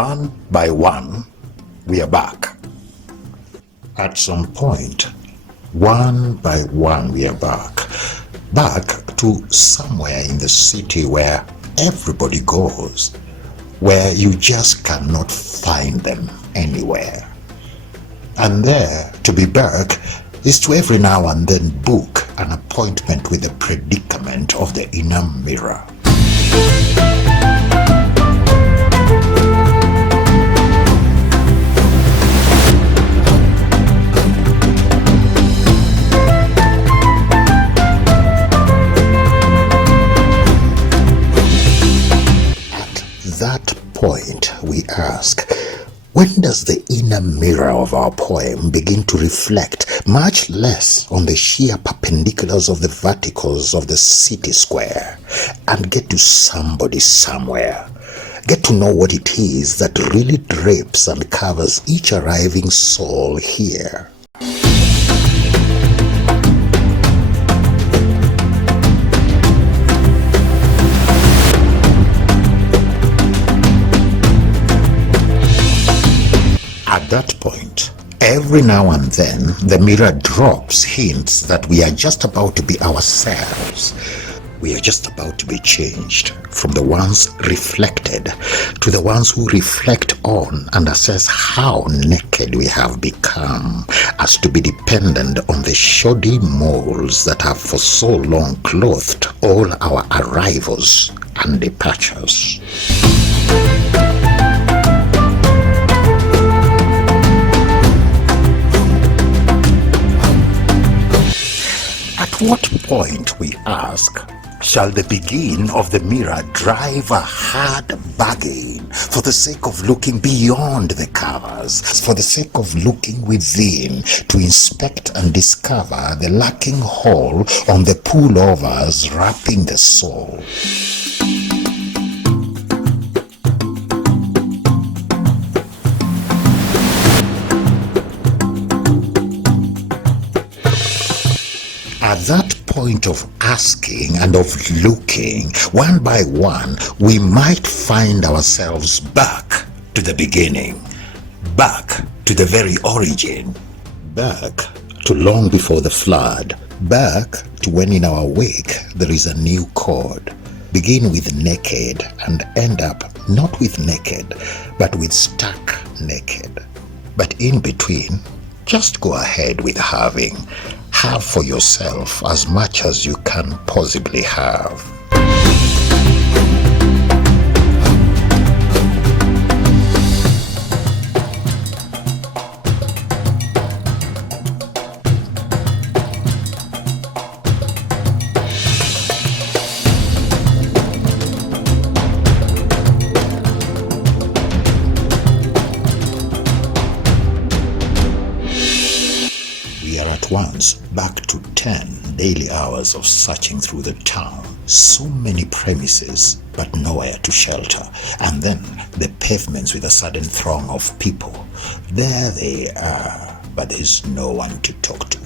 one by one, we are back. At some point, one by one, we are back. Back to somewhere in the city where everybody goes, where you just cannot find them anywhere. And there, to be back, is to every now and then book an appointment with the predicament of the inner mirror. At that point, we ask, when does the inner mirror of our poem begin to reflect much less on the sheer perpendiculars of the verticals of the city square and get to somebody somewhere? Get to know what it is that really drapes and covers each arriving soul here. At that point, every now and then, the mirror drops hints that we are just about to be ourselves. We are just about to be changed from the ones reflected to the ones who reflect on and assess how naked we have become, as to be dependent on the shoddy molds that have for so long clothed all our arrivals and departures. At what point, we ask, shall the begin of the mirror drive a hard bargain for the sake of looking beyond the covers, for the sake of looking within to inspect and discover the lacking hole on the pullovers wrapping the soul? At that point of asking and of looking, one by one, we might find ourselves back to the beginning, back to the very origin, back to long before the flood, back to when in our wake there is a new chord. Begin with naked and end up not with naked, but with stuck naked. But in between, just go ahead with having. Have for yourself as much as you can possibly have. Once back to 10 daily hours of searching through the town. So many premises, but nowhere to shelter. And then the pavements with a sudden throng of people. There they are, but there's no one to talk to.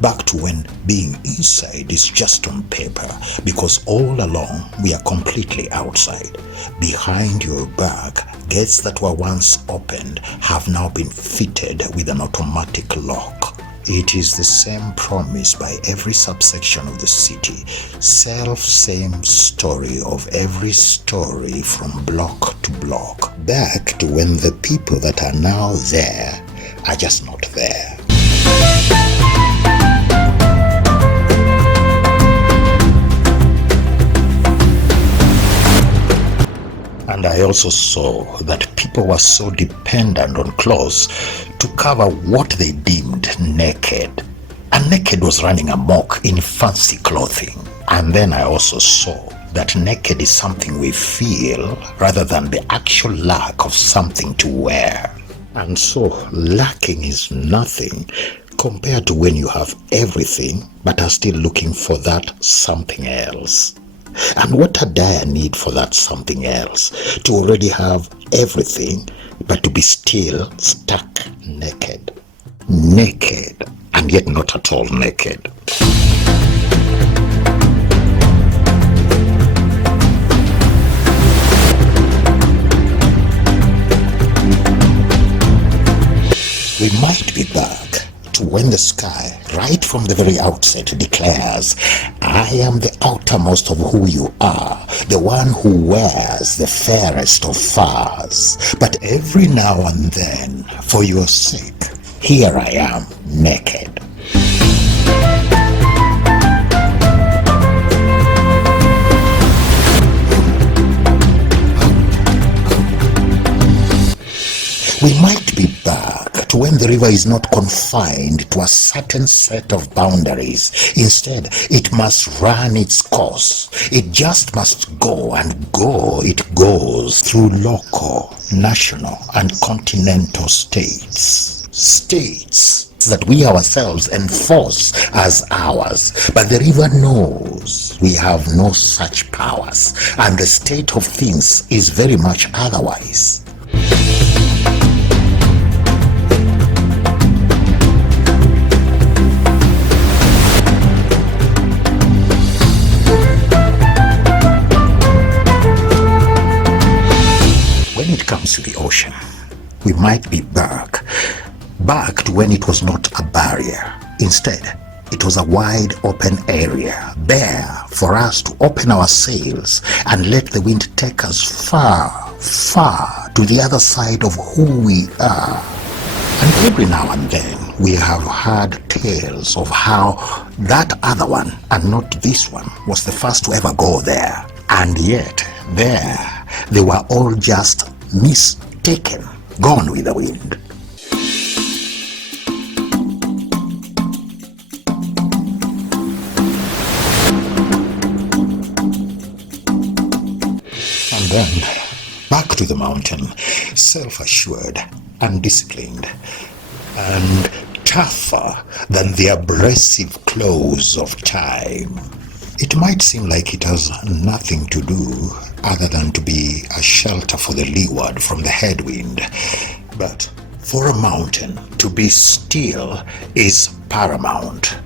Back to when being inside is just on paper, because all along we are completely outside. Behind your back, gates that were once opened have now been fitted with an automatic lock. It is the same promise by every subsection of the city, same story of every story from block to block, back to when the people that are now there are just not there. And I also saw that people were so dependent on clothes to cover what they deemed naked. And naked was running amok in fancy clothing. And then I also saw that naked is something we feel rather than the actual lack of something to wear. And so lacking is nothing compared to when you have everything but are still looking for that something else. And what a dire need for that something else, to already have everything, but to be still stuck naked. Naked, and yet not at all naked. We might be back to when the sky, right from the very outset, declares, I am the outermost of who you are, the one who wears the fairest of furs. But every now and then, for your sake, here I am, naked. We might be back to when the river is not confined to a certain set of boundaries. Instead, it must run its course. It just must go, and go it goes through local, national, and continental states. States that we ourselves enforce as ours. But the river knows we have no such powers, and the state of things is very much otherwise. When it comes to the ocean, we might be back to when it was not a barrier. Instead, it was a wide open area, bare for us to open our sails and let the wind take us far, far to the other side of who we are. And every now and then, we have heard tales of how that other one, and not this one, was the first to ever go there. And yet, there, they were all just mistaken, gone with the wind. And then, back to the mountain, self-assured and disciplined, and tougher than the abrasive claws of time. It might seem like it has nothing to do other than to be a shelter for the leeward from the headwind. But for a mountain to be still is paramount.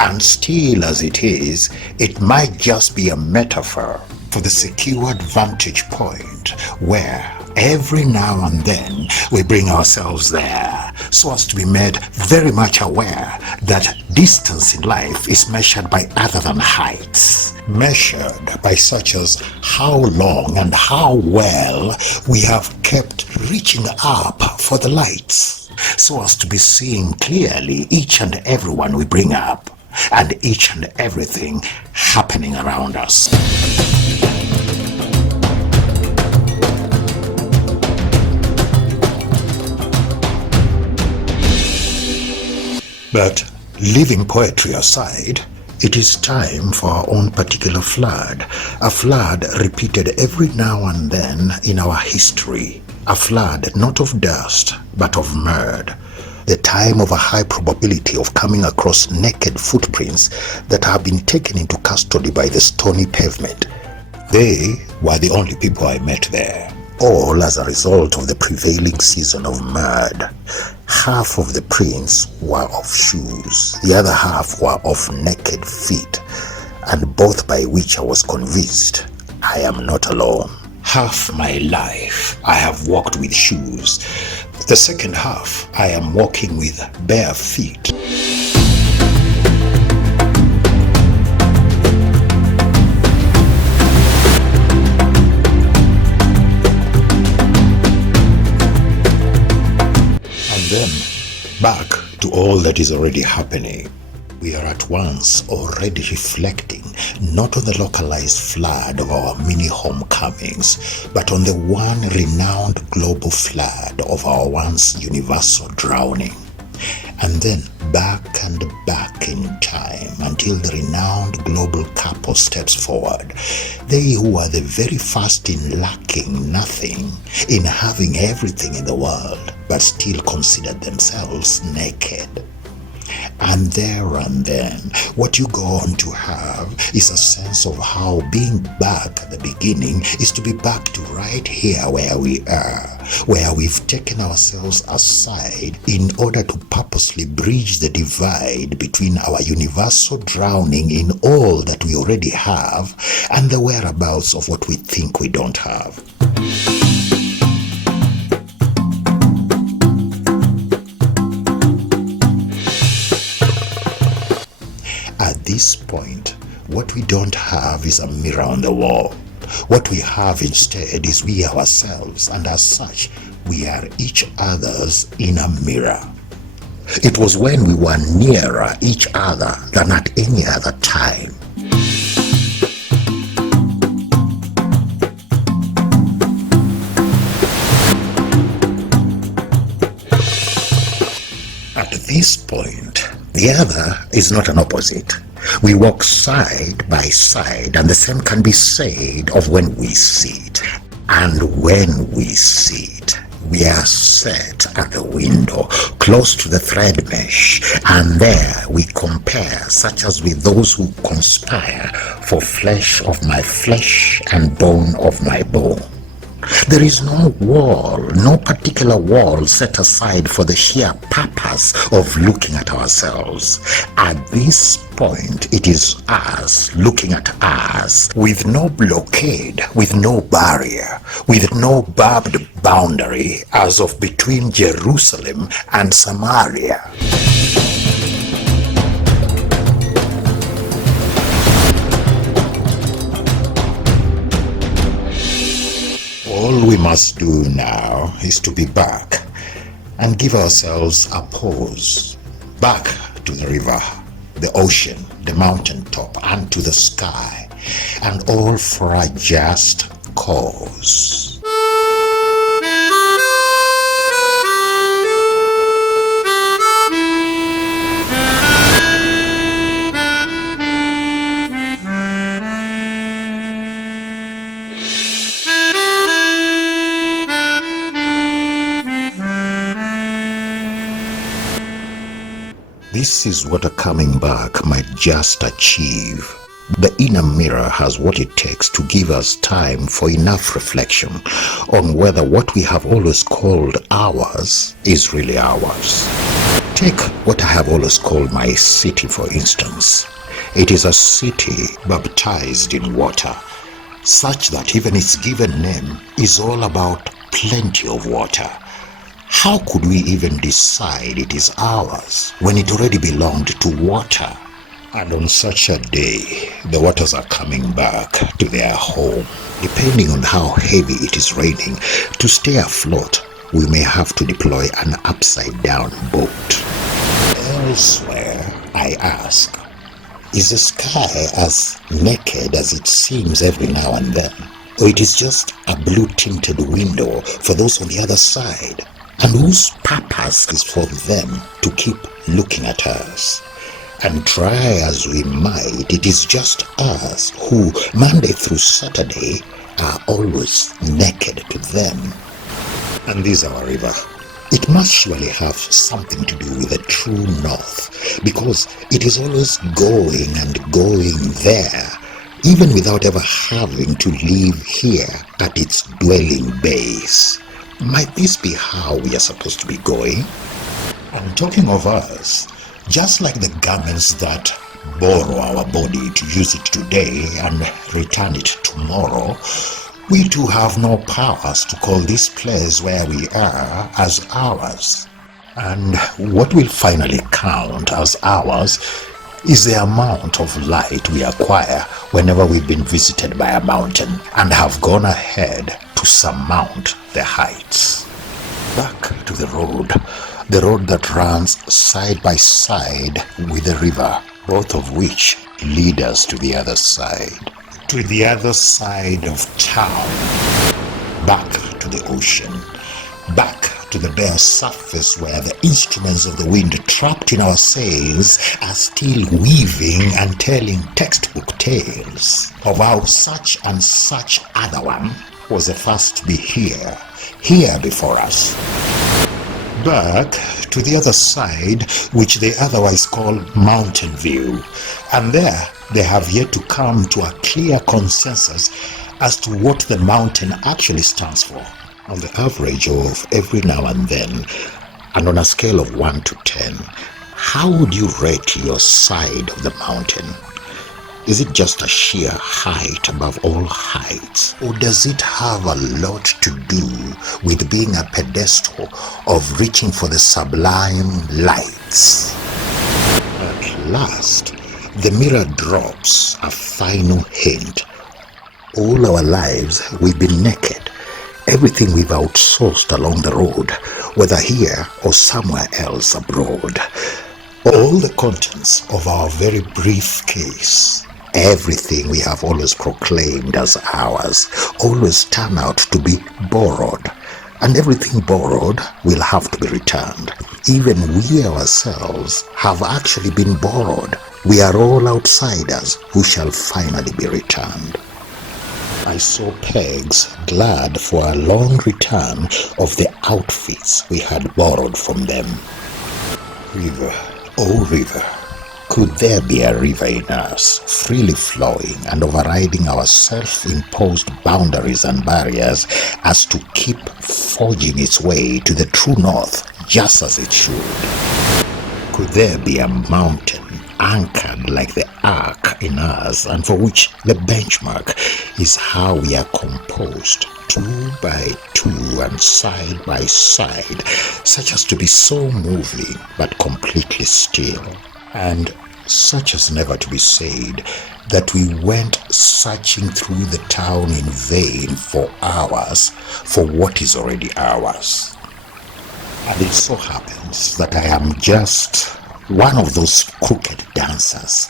And still as it is, it might just be a metaphor for the secured vantage point where every now and then we bring ourselves there so as to be made very much aware that distance in life is measured by other than heights, measured by such as how long and how well we have kept reaching up for the lights, so as to be seeing clearly each and every one we bring up and each and everything happening around us. But leaving poetry aside, it is time for our own particular flood, a flood repeated every now and then in our history, a flood not of dust but of mud, the time of a high probability of coming across naked footprints that have been taken into custody by the stony pavement. They were the only people I met there, all as a result of the prevailing season of mud. Half of the prints were of shoes, the other half were of naked feet, and both by which I was convinced I am not alone. Half my life I have walked with shoes. The second half I am walking with bare feet. Then, back to all that is already happening. We are at once already reflecting not on the localized flood of our mini homecomings, but on the one renowned global flood of our once universal drowning. And then back and back in time until the renowned global couple steps forward. They who are the very first in lacking nothing, in having everything in the world, but still considered themselves naked. And there and then, what you go on to have is a sense of how being back at the beginning is to be back to right here where we are, where we've taken ourselves aside in order to purposely bridge the divide between our universal drowning in all that we already have and the whereabouts of what we think we don't have. this point, what we don't have is a mirror on the wall. What we have instead is we ourselves, and as such, we are each other's inner mirror. It was when we were nearer each other than at any other time. At this point, the other is not an opposite. We walk side by side, and the same can be said of when we sit. And when we sit, we are set at the window, close to the thread mesh, and there we compare, such as with those who conspire for flesh of my flesh and bone of my bone. There is no wall, no particular wall set aside for the sheer purpose of looking at ourselves. At this point, it is us looking at us, with no blockade, with no barrier, with no barbed boundary as of between Jerusalem and Samaria. All we must do now is to be back and give ourselves a pause. Back to the river, the ocean, the mountaintop, and to the sky, and all for a just cause. This is what a coming back might just achieve. The inner mirror has what it takes to give us time for enough reflection on whether what we have always called ours is really ours. Take what I have always called my city, for instance. It is a city baptized in water, such that even its given name is all about plenty of water. How could we even decide it is ours when it already belonged to water? And on such a day, the waters are coming back to their home. Depending on how heavy it is raining, to stay afloat, we may have to deploy an upside-down boat. Elsewhere, I ask, is the sky as naked as it seems every now and then? Or it is just a blue-tinted window for those on the other side, and whose purpose is for them to keep looking at us? And try as we might, it is just us who, Monday through Saturday, are always naked to them. And this our river. It must surely have something to do with the true north, because it is always going and going there, even without ever having to leave here at its dwelling base. Might this be how we are supposed to be going? I'm talking of us, just like the garments that borrow our body to use it today and return it tomorrow, we too have no powers to call this place where we are as ours. And what will finally count as ours is the amount of light we acquire whenever we've been visited by a mountain and have gone ahead to surmount the heights. Back to the road that runs side by side with the river, both of which lead us to the other side of town, back to the ocean, back to the bare surface where the instruments of the wind trapped in our sails are still weaving and telling textbook tales of how such and such other one was the first to be here before us. Back to the other side, which they otherwise call Mountain View, and there they have yet to come to a clear consensus as to what the mountain actually stands for. On the average of every now and then, and on a scale of 1 to 10, how would you rate your side of the mountain? Is it just a sheer height above all heights, or does it have a lot to do with being a pedestal of reaching for the sublime lights? At last, The mirror drops a final hint. All our lives we've been naked. Everything we've outsourced along the road, whether here or somewhere else abroad. All the contents of our very briefcase. Everything we have always proclaimed as ours always turn out to be borrowed. And everything borrowed will have to be returned. Even we ourselves have actually been borrowed. We are all outsiders who shall finally be returned. I saw Pegs glad for a long return of the outfits we had borrowed from them. River, oh river, could there be a river in us, freely flowing and overriding our self-imposed boundaries and barriers as to keep forging its way to the true north just as it should? Could there be a mountain anchored like the ark in us, and for which the benchmark is how we are composed, 2 by 2 and side by side, such as to be so moving but completely still, and such as never to be said that we went searching through the town in vain for hours for what is already ours? And it so happens that I am just one of those crooked dancers.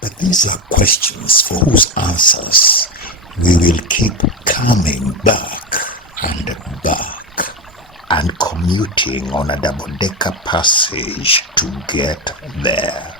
But these are questions for whose answers we will keep coming back and commuting on a double-decker passage to get there.